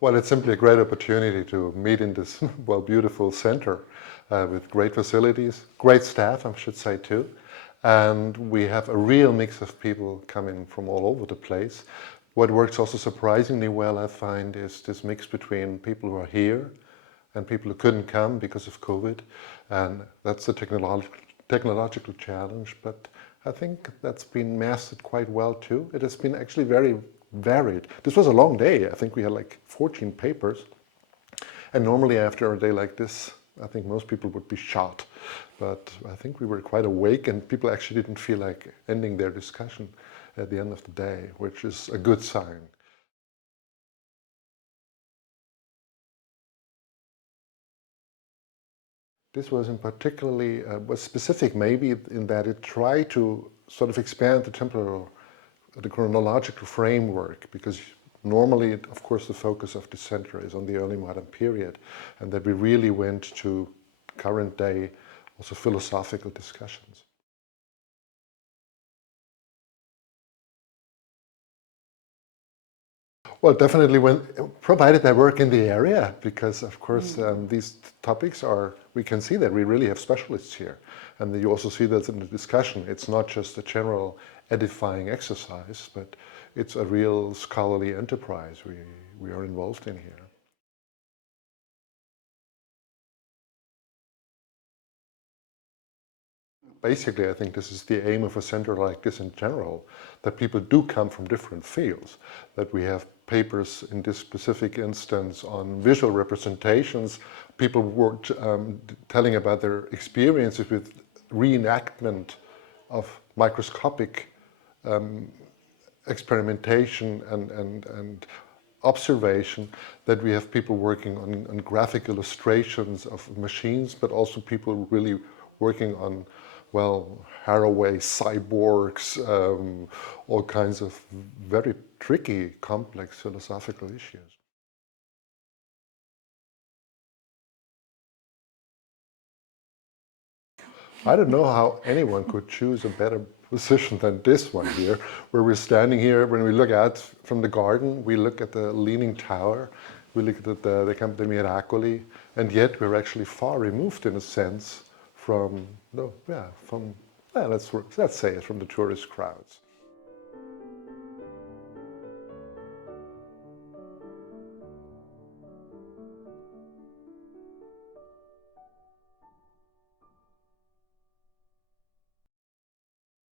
Well, it's simply a great opportunity to meet in this well, beautiful center with great facilities, great staff, I should say too. And we have a real mix of people coming from all over the place. What works also surprisingly well, I find, is this mix between people who are here and people who couldn't come because of COVID. And that's a technological challenge, but I think that's been mastered quite well too. It has been actually very varied. This was a long day. I think we had like 14 papers. And normally after a day like this, I think most people would be shot. But I think we were quite awake and people actually didn't feel like ending their discussion at the end of the day, which is a good sign. This was in particularly was specific maybe in that it tried to sort of expand the chronological framework, because normally, of course, the focus of the center is on the early modern period, and that we really went to current day, also philosophical discussions. Well, definitely provided I work in the area, because of course these topics are, we can see that we really have specialists here. And you also see that in the discussion. It's not just a general edifying exercise, but it's a real scholarly enterprise we are involved in here. Basically, I think this is the aim of a center like this in general, that people do come from different fields, that we have papers in this specific instance on visual representations. People were telling about their experiences with reenactment of microscopic experimentation and observation, that we have people working on graphic illustrations of machines, but also people really working on, well, Haraway cyborgs, all kinds of very tricky, complex philosophical issues. I don't know how anyone could choose a better position than this one here, where we're standing here. When we look out from the garden, we look at the Leaning Tower, we look at the Campo dei Miracoli, and yet we're actually far removed in a sense from, no, yeah, from, let's say it, from the tourist crowds.